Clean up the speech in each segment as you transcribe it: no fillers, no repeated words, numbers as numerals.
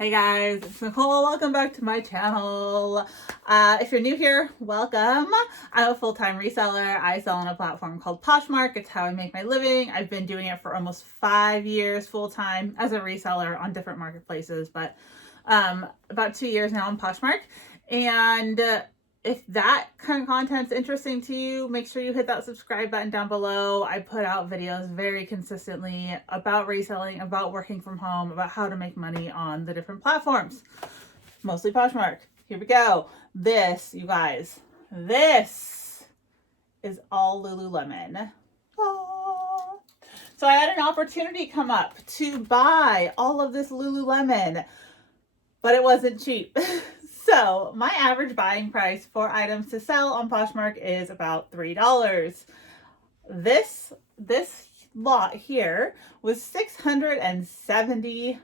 Hey guys, it's Nicole. Welcome back to my channel. If you're new here, welcome. I'm a full-time reseller. I sell on a platform called Poshmark. It's how I make my living. I've been doing it for almost 5 years full-time as a reseller on different marketplaces, but about 2 years now on Poshmark. And if that kind of content's interesting to you, make sure you hit that subscribe button down below. I put out videos very consistently about reselling, about working from home, about how to make money on the different platforms, mostly Poshmark. Here we go. This, you guys, this is all Lululemon. Oh. So I had an opportunity come up to buy all of this Lululemon, but it wasn't cheap. So my average buying price for items to sell on Poshmark is about $3. This lot here was $670.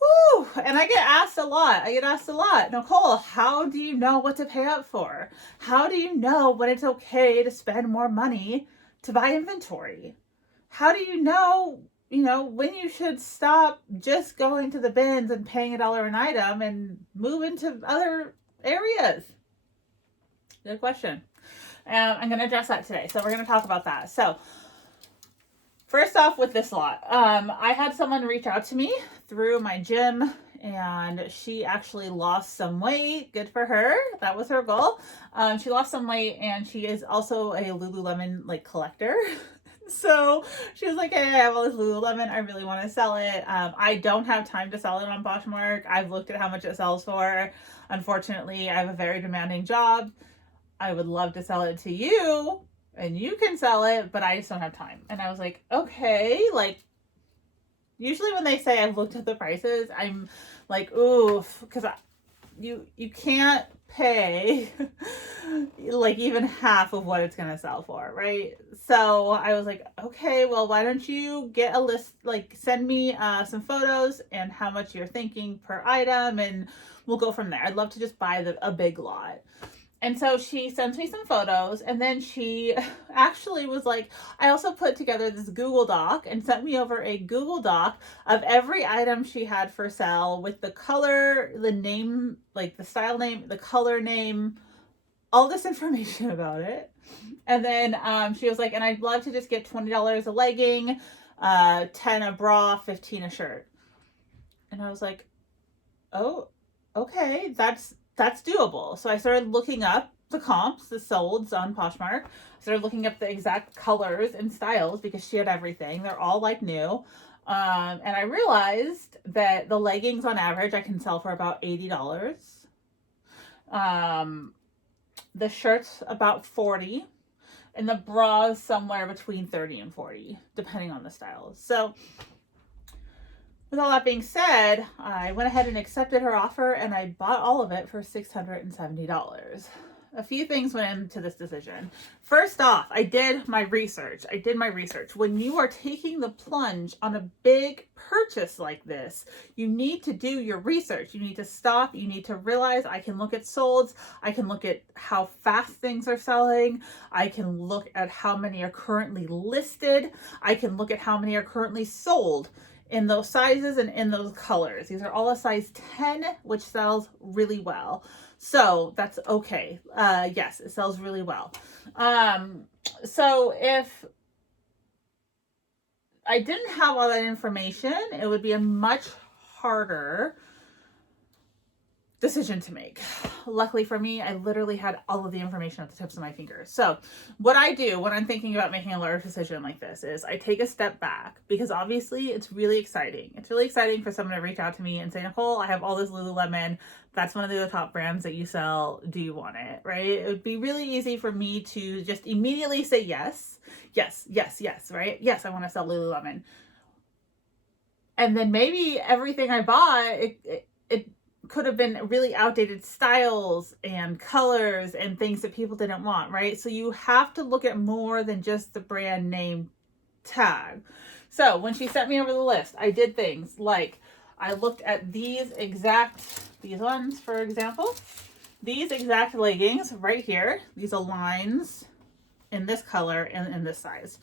Woo! And I get asked a lot. Nicole, how do you know what to pay up for? How do you know when it's okay to spend more money to buy inventory? How do you know when you should stop just going to the bins and paying $1 an item and move into other areas? Good question. I'm going to address that today. So we're going to talk about that. So first off with this lot, I had someone reach out to me through my gym and she actually lost some weight. Good for her. That was her goal. She lost some weight and she is also a Lululemon collector. So she was like, hey, I have all this Lululemon. I really want to sell it. I don't have time to sell it on Poshmark. I've looked at how much it sells for. Unfortunately, I have a very demanding job. I would love to sell it to you and you can sell it, but I just don't have time. And I was like, okay, usually when they say I've looked at the prices, I'm like, oof, because you can't pay even half of what it's gonna sell for, right? So I was like, okay, well, why don't you get a list, send me some photos and how much you're thinking per item, and we'll go from there. I'd love to just buy a big lot. And so she sends me some photos, and then she actually was like, I also put together this Google Doc and sent me over a Google Doc of every item she had for sale with the color, the name, the style name, the color name, all this information about it. And then she was like, and I'd love to just get $20 a legging, 10 a bra, 15 a shirt. And I was like, oh, okay, that's doable. So I started looking up the comps, the solds on Poshmark. I started looking up the exact colors and styles because she had everything. They're all new. And I realized that the leggings on average I can sell for about $80. The shirts about $40. And the bras somewhere between $30 and $40, depending on the styles. So with all that being said, I went ahead and accepted her offer and I bought all of it for $670. A few things went into this decision. First off, I did my research. When you are taking the plunge on a big purchase like this, you need to do your research. You need to stop. You need to realize I can look at solds. I can look at how fast things are selling. I can look at how many are currently listed. I can look at how many are currently sold in those sizes and in those colors. These are all a size 10, which sells really well. So that's okay. Yes, it sells really well. So if I didn't have all that information, it would be a much harder decision to make. Luckily for me, I literally had all of the information at the tips of my fingers. So what I do when I'm thinking about making a large decision like this is I take a step back, because obviously it's really exciting. It's really exciting for someone to reach out to me and say, Nicole, I have all this Lululemon. That's one of the top brands that you sell. Do you want it? Right? It would be really easy for me to just immediately say yes, right? Yes, I want to sell Lululemon. And then maybe everything I bought, it could have been really outdated styles and colors and things that people didn't want, right? So you have to look at more than just the brand name tag. So when she sent me over the list, I did things like I looked at these ones, for example, these exact leggings right here, these aligns in this color and in this size.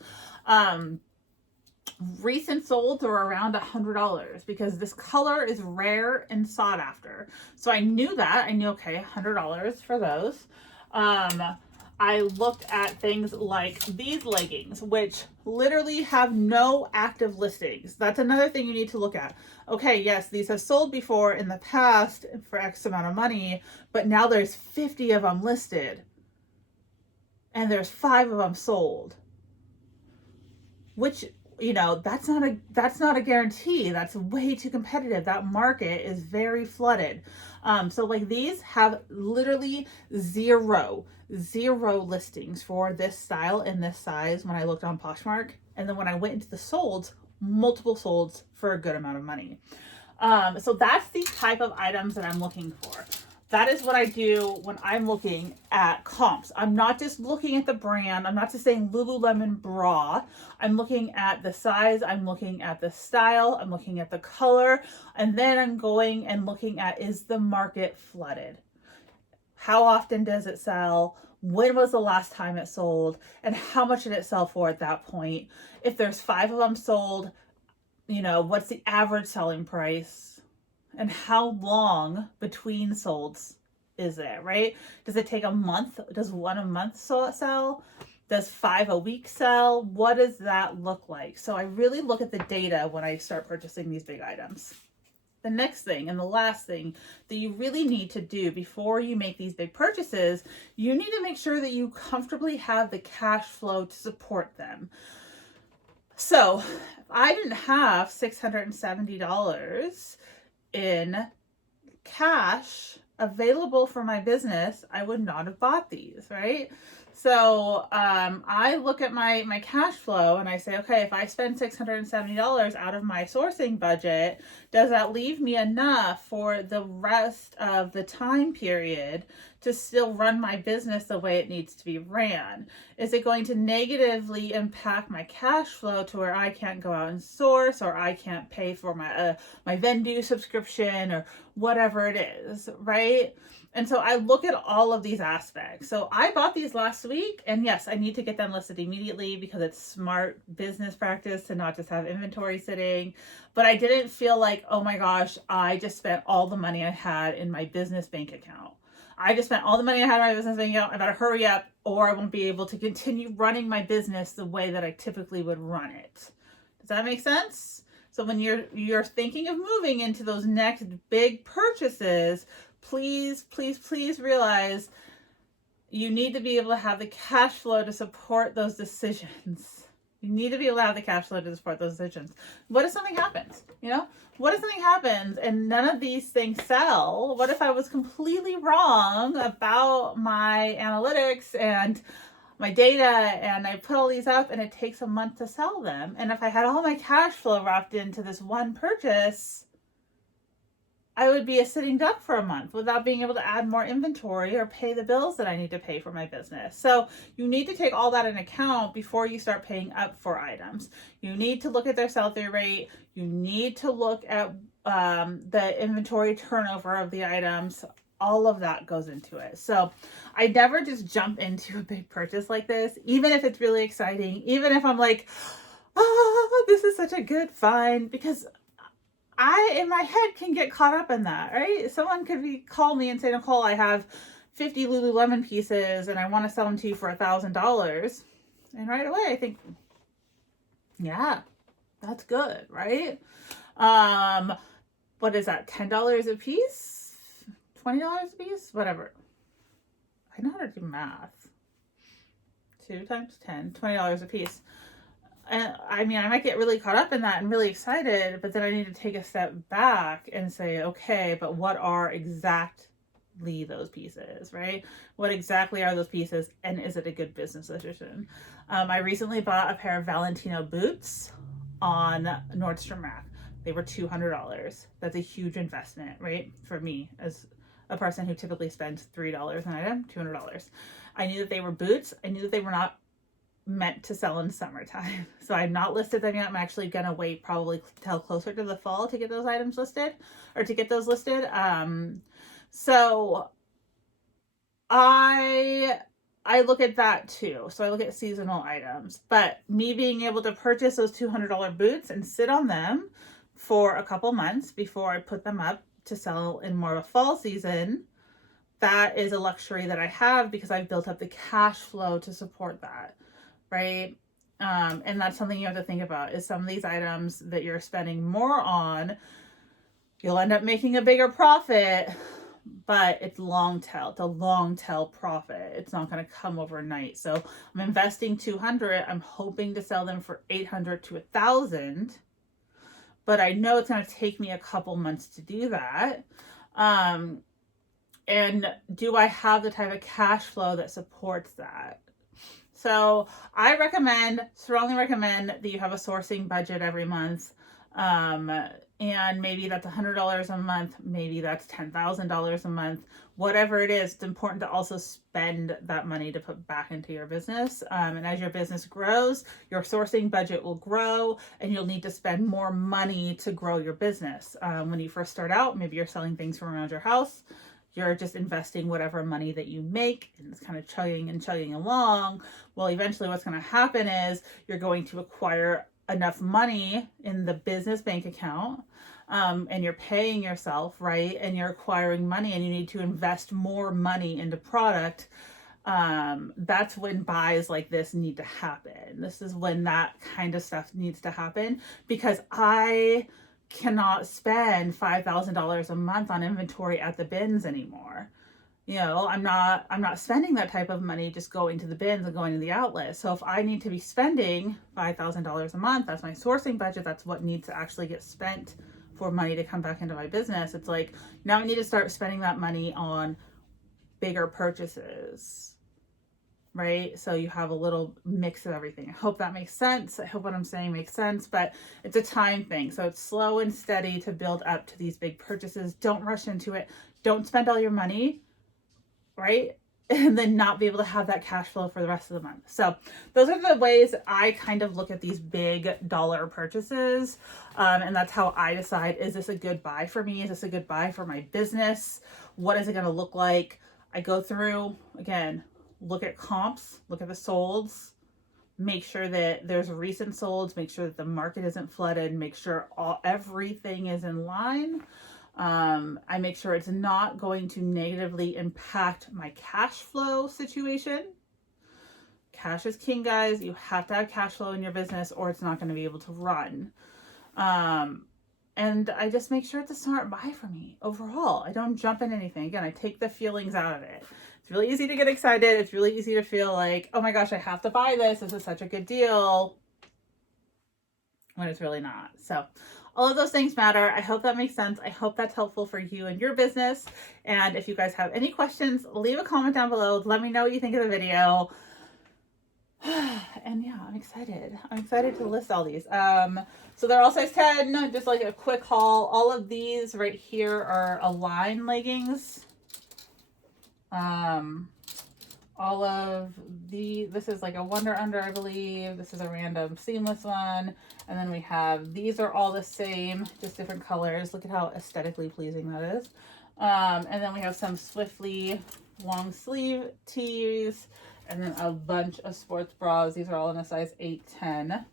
Recent solds are around $100 because this color is rare and sought after. So I knew that. I knew, okay, $100 for those. I looked at things like these leggings, which literally have no active listings. That's another thing you need to look at. Okay, yes, these have sold before in the past for X amount of money, but now there's 50 of them listed and there's 5 of them sold. Which, you know, that's not a guarantee. That's way too competitive. That market is very flooded. So like these have literally zero listings for this style in this size when I looked on Poshmark. And then when I went into the solds, multiple solds for a good amount of money. So that's the type of items that I'm looking for. That is what I do when I'm looking at comps. I'm not just looking at the brand. I'm not just saying Lululemon bra. I'm looking at the size. I'm looking at the style. I'm looking at the color. And then I'm going and looking at, is the market flooded? How often does it sell? When was the last time it sold? And how much did it sell for at that point? If there's 5 of them sold, you know, what's the average selling price? And how long between solds is it, right? Does it take a month? Does 1 a month sell? Does 5 a week sell? What does that look like? So I really look at the data when I start purchasing these big items. The next thing and the last thing that you really need to do before you make these big purchases, you need to make sure that you comfortably have the cash flow to support them. So if I didn't have $670 in cash available for my business, I would not have bought these, right? So I look at my cash flow and I say, okay, if I spend $670 out of my sourcing budget, does that leave me enough for the rest of the time period to still run my business the way it needs to be ran? Is it going to negatively impact my cash flow to where I can't go out and source, or I can't pay for my Vendu subscription or whatever it is, right? And so I look at all of these aspects. So I bought these last week, and yes, I need to get them listed immediately because it's smart business practice to not just have inventory sitting. But I didn't feel like, oh my gosh, I just spent all the money I had in my business bank account. I just spent all the money I had in my business bank account. I better hurry up or I won't be able to continue running my business the way that I typically would run it. Does that make sense? So when you're thinking of moving into those next big purchases, please realize you need to be able to have the cash flow to support those decisions. You need to be able to have the cash flow to support those decisions. What if something happens? You know, what if something happens and none of these things sell? What if I was completely wrong about my analytics and my data, and I put all these up and it takes a month to sell them? And if I had all my cash flow wrapped into this one purchase, I would be a sitting duck for a month without being able to add more inventory or pay the bills that I need to pay for my business. So you need to take all that into account before you start paying up for items. You need to look at their sell-through rate. You need to look at the inventory turnover of the items. All of that goes into it. So I never just jump into a big purchase like this, even if it's really exciting, even if I'm like, oh, this is such a good find, because I, in my head, can get caught up in that, right? Someone could call me and say, Nicole, I have 50 Lululemon pieces and I want to sell them to you for $1,000. And right away I think, yeah, that's good, right? What is that? $10 a piece? $20 a piece? Whatever. I know how to do math. 2 times 10, $20 a piece. And I mean, I might get really caught up in that and really excited, but then I need to take a step back and say, okay, but what are exactly those pieces, right? What exactly are those pieces, and is it a good business decision? I recently bought a pair of Valentino boots on Nordstrom Rack. They were $200. That's a huge investment, right? For me, as a person who typically spends $3 an item, $200. I knew that they were boots. I knew that they were not meant to sell in summertime. So I've not listed them yet. I'm actually going to wait probably till closer to the fall to get those items listed, or to get those listed. So I I look at that too. So I look at seasonal items, but me being able to purchase those $200 boots and sit on them for a couple months before I put them up to sell in more of a fall season, that is a luxury that I have because I've built up the cash flow to support that, right? And that's something you have to think about, is some of these items that you're spending more on, you'll end up making a bigger profit, but it's long tail. It's a long tail profit. It's not going to come overnight. So I'm investing 200. I'm hoping to sell them for 800 to 1,000, but I know it's going to take me a couple months to do that. And do I have the type of cash flow that supports that? So I strongly recommend that you have a sourcing budget every month. And maybe that's $100 a month. Maybe that's $10,000 a month. Whatever it is, it's important to also spend that money to put back into your business. And as your business grows, your sourcing budget will grow and you'll need to spend more money to grow your business. When you first start out, maybe you're selling things from around your house. You're just investing whatever money that you make and it's kind of chugging along. Well, eventually what's going to happen is you're going to acquire enough money in the business bank account, and you're paying yourself, right? And you're acquiring money and you need to invest more money into product. That's when buys like this need to happen. This is when that kind of stuff needs to happen, because I cannot spend $5,000 a month on inventory at the bins anymore. You know, I'm not spending that type of money just going to the bins and going to the outlets. So if I need to be spending $5,000 a month, that's my sourcing budget. That's what needs to actually get spent for money to come back into my business. It's like, now I need to start spending that money on bigger purchases, right? So you have a little mix of everything. I hope that makes sense. I hope what I'm saying makes sense, but it's a time thing. So it's slow and steady to build up to these big purchases. Don't rush into it. Don't spend all your money, right? And then not be able to have that cash flow for the rest of the month. So those are the ways I kind of look at these big dollar purchases. And that's how I decide, is this a good buy for me? Is this a good buy for my business? What is it going to look like? I go through, again, look at comps, look at the solds, make sure that there's recent solds, make sure that the market isn't flooded, make sure everything is in line. I make sure it's not going to negatively impact my cash flow situation. Cash is king, guys. You have to have cash flow in your business or it's not going to be able to run. And I just make sure it's a smart buy for me overall. I don't jump in anything. Again, I take the feelings out of it. It's really easy to get excited. It's really easy to feel like, oh my gosh, I have to buy this. This is such a good deal, when it's really not. So all of those things matter. I hope that makes sense. I hope that's helpful for you and your business. And if you guys have any questions, leave a comment down below. Let me know what you think of the video. And yeah, I'm excited. I'm excited to list all these. So they're all size 10, just like a quick haul. All of these right here are Align leggings. All of this is like a Wonder Under, I believe. This is a random seamless one. And then we have, these are all the same, just different colors. Look at how aesthetically pleasing that is. And then we have some Swiftly long sleeve tees, and then a bunch of sports bras. These are all in a size 8-10.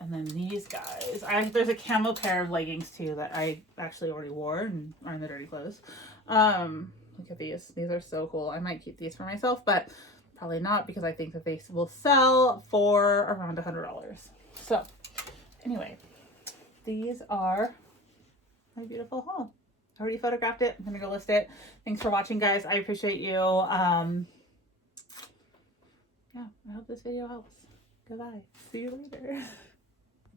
And then these guys, there's a camo pair of leggings too that I actually already wore and are in the dirty clothes. Look at these. These are so cool. I might keep these for myself, but probably not, because I think that they will sell for around $100. So anyway, these are my beautiful haul. I already photographed it. I'm going to go list it. Thanks for watching, guys. I appreciate you. Yeah, I hope this video helps. Goodbye. See you later.